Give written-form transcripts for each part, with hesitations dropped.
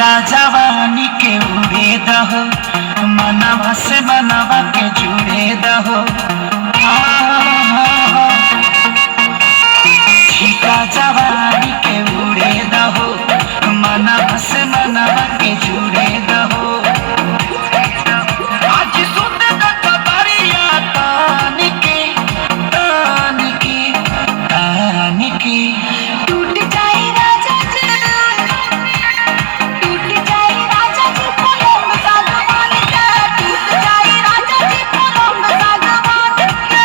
छीटा जवानी के उड़े दहो, मनवा से मनवा के जुड़े दहो। छीटा जवानी के उड़े दहो, मनवा से मनवा के जुड़े दहो। आज सुन कतरिया तान की तान की तान की। टूट जाए राजा जी, टूट जाए राजा जी पलंग सागवान का, टूट जाए राजा जी पलंग सागवान का।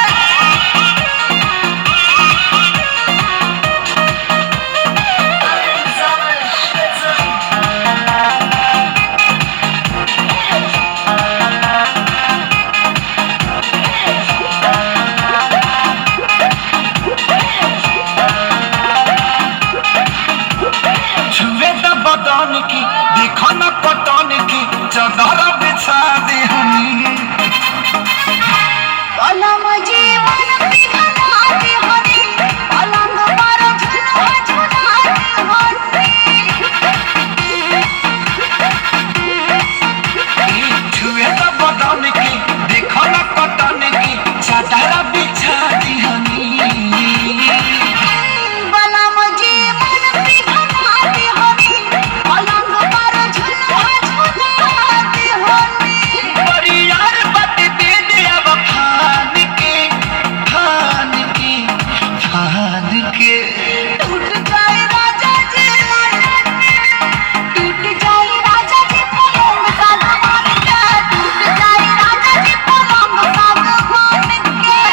छुए द बदन की देखो न पटन की, चादर बिछा दे हनी। पलंग जीवन पिघलाते हनी, पलंग पर झुलवा झुलाते हनी। छुए द बदन की देखो न पटन की, चादर बिछा दे हनी। पलंग जीवन पिघलाते हनी, पलंग पर झुलवा झुलाते हनी। बड़ी यार बात दे दे अब फान के फान के फान के। टूट जाए राजा जी, टूट जाए राजा जी पलंग सागवान का, टूट जाए राजा जी पलंग सागवान के।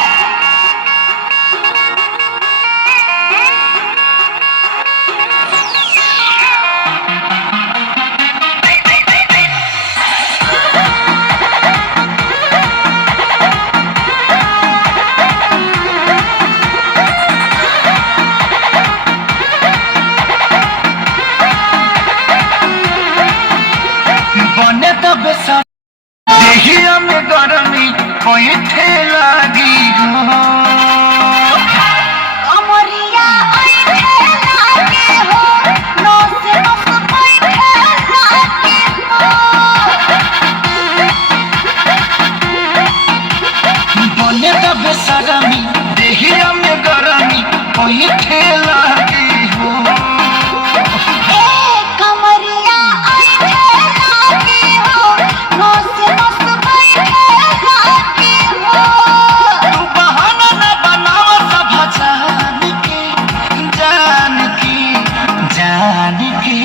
बने तब सा देहिया में गरमी कोई लागी हो। अमरिया ऐठे लागे हो, नस नस बैठे लागे हो। बने तब सरमी देहिया में गरमी कोई लागी हो। कमरिया ऐठे लागे हो, नस नस बैठे लागे हो। तू बहाना न बनाओ सब जान के जान के जान के।